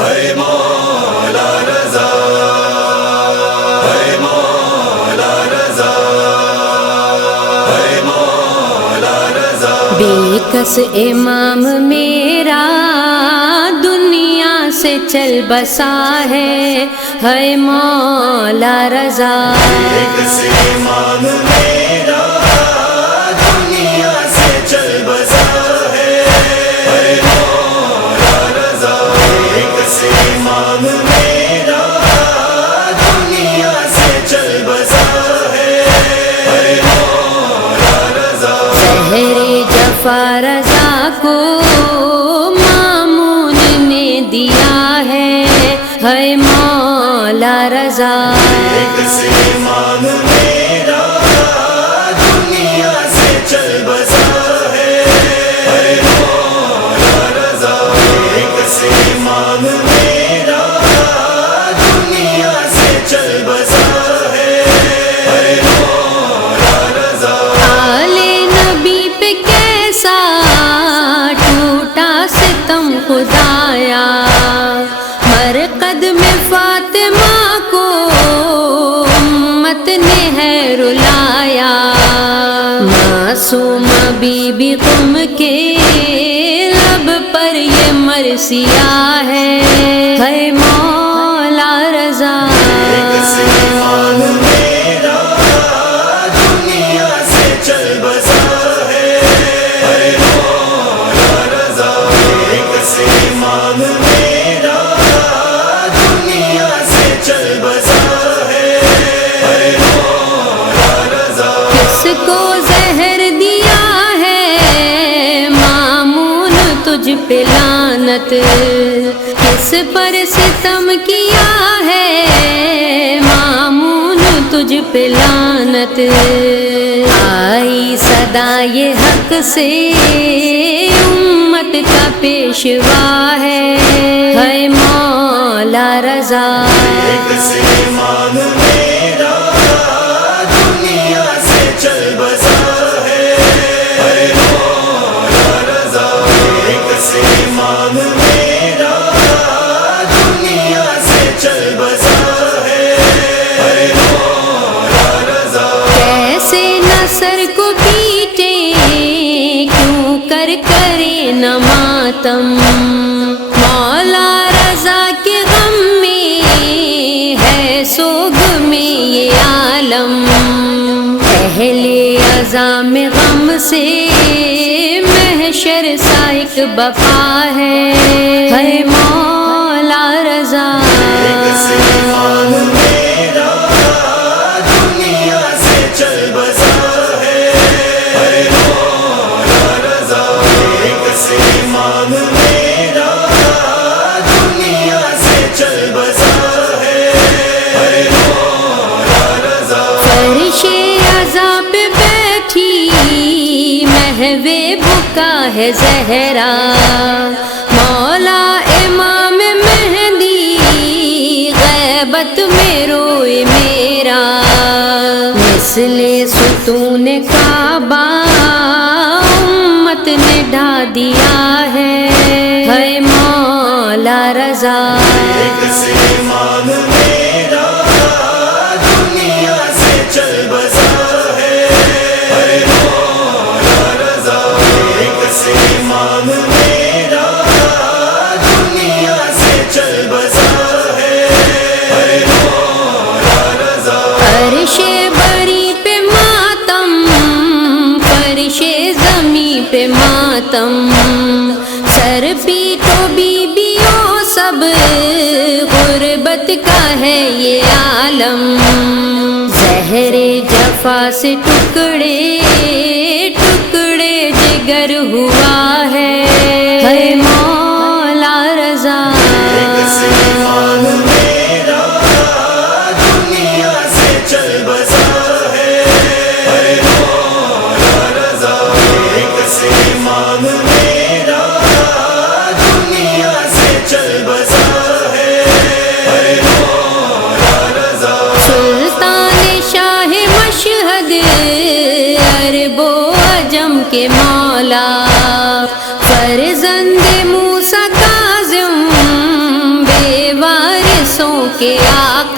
ہے مولا رضا، ہے مولا رضا، ہے مولا رضا۔ بے کس امام میرا دنیا سے چل بسا ہے مولا رضا۔ بے کس امام میرا دنیا سے چل بسا ہے مولا رضا۔ بے کس امام میرا دنیا سے چل بسا ہے مولا رضا۔ زہر جفا رضا کو مامون نے دیا ہے مولا رضا۔ بے کس امام میرا دنیا سے چل بسا ہے مولا رضا۔ بے کس امام میرا دنیا سے چل بسا ہے مولا رضا۔ آل نبی پہ کیسا ٹوٹا ستم خدایا، مرقد میں فاطمہ کو امت نے ہے رلایا۔ معصوم بی بی تم کے لب پر یہ مرثیہ ہے مولا رضا۔ بے کس امام میرا دنیا سے چل بسا ہے مولا رضا۔ بے کس امام میرا دنیا سے چل بسا ہے مولا رضا۔ کس کو زہر دیا ہے مامون تجھ پہ لعنت، کس پر ستم کیا ہے مامون تجھ پہ لعنت۔ آئی صدا یہ حق سے امت کا پیشوا ہے مولا رضا۔ بے کس امام میرا دنیا سے چل بسا ہے مولا رضا۔ بے کس امام میرا دنیا سے چل بسا ہے مولا رضا۔ کیسے نصر کو پیٹے کیوں کرے نہ ماتم، مولا رضا کے غم میں ہے سوگ میں یہ عالم۔ اہل عزام غم سے محشر سا ایک بقا ہے مولا رضا۔ بے کس امام میرا دنیا سے چل بسا ہے مولا رضا۔ بے کس امام میرا دنیا سے چل بسا ہے مولا رضا۔ فرش عزا پہ بیٹھی محو بکا ہے زہرا، مولا امام مہدی غیبت میں روئے میرا۔ مثل ستون کعبہ امت نے ڈھا دیا ہے مولا رضا۔ بے کس امام میرا دنیا سے چل بسا ہے مولا رضا۔ بے کس امام میرا دنیا سے چل بسا ہے مولا رضا۔ فرش بری پہ ماتم، فرش زمیں پہ ماتم، سر پیٹو بیویوں سب غربت کا ہے یہ عالم۔ زہر جفا سے ٹکڑے ٹکڑے جگر ہوا ہے مولا رضا۔ بے کس امام میرا دنیا سے چل بسا ہے مولا رضا۔ بے کس امام میرا دنیا سے چل بسا ہے مولا رضا۔ سلطان شاہ مشہد عرب و عجم کے مولا،